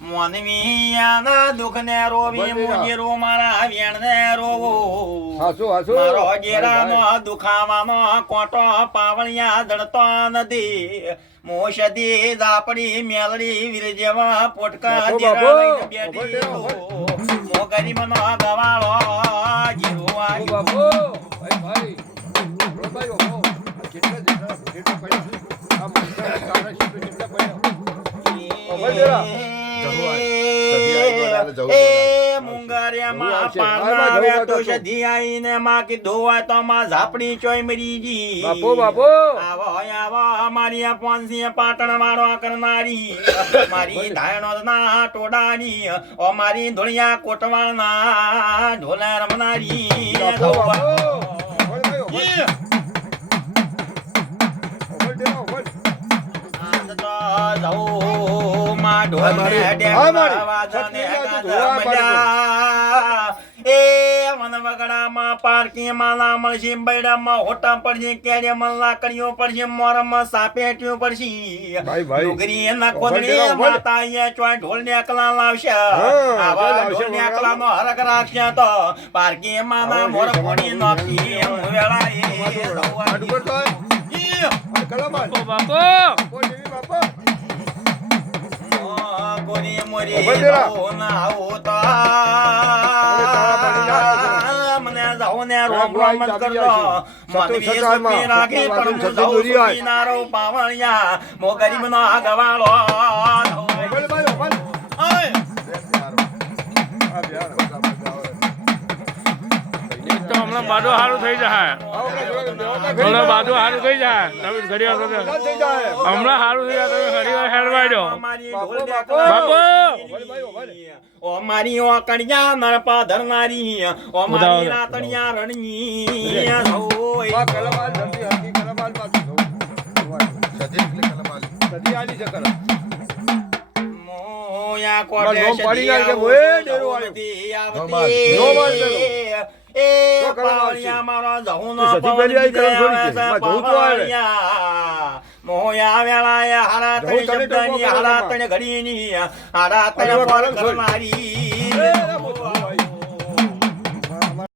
મોનવીયાના દુઃખ ને રોવી મુજીરો મારા વેણ ને રોવો મારો જેરાનો દુખાવાનો કોટો પાવળિયા દળતો નથી મોશદી દાપડી મેલડી વીર જેવા પોટકા જેરા લઈને બેઠી મો ગરીબનો ગવાળો જીરો આવ્યો ભાઈ પાટણ વાળો કરનારી મારી ધાયણો ના ટોડાની મારી ધોળિયા કોટવાળ ના ઢોલા રમનારી પારકી માલા મળશે બૈડામાં હોટા પડશે ક્યારે મલ્લા કડીઓ પડશે મોરમાં સાપેટીઓ પડશે ડુગરી એના કોદડી માતા અહીંયા ચોય ઢોલ ને અકલા લાવશે આવા ઢોલ ને અકલા નો હરક રાખશે તો પારકી માના મોર કોણી નોખી વેળા ગોરી મોરી ના હોતા મને જાઓ ને રોમ રોમ કરલો મનવી સુખી રાખી પણ જાઓ સુખી નારો પાવણિયા મો ગરીબ નો ગવાળો હમણાં બાજુ સારું થઈ જાય હમણાં બાજુ સારું થઈ જાય તમે ઘડી હમણાં સારું થઈ જાય તમે ઘડી હેરવાઈ દો બાપુ ઓ મારી ઓ કણિયા નરપા ધરનારી ઓ મારી રાતણિયા રણની હોય કલમાલ ધરતી હતી કલમાલ પાછી સધી કલમાલ સધી આલી છે કલ મોયા કોટે પડી ગયા કે ઓએ ડેરો આવ્યો એ પાવળિયા મારો જહુનો મોયા વેળાએ હારા તણી શબ્દની હારા તણી ઘડીની હારા તણી પર કરનારી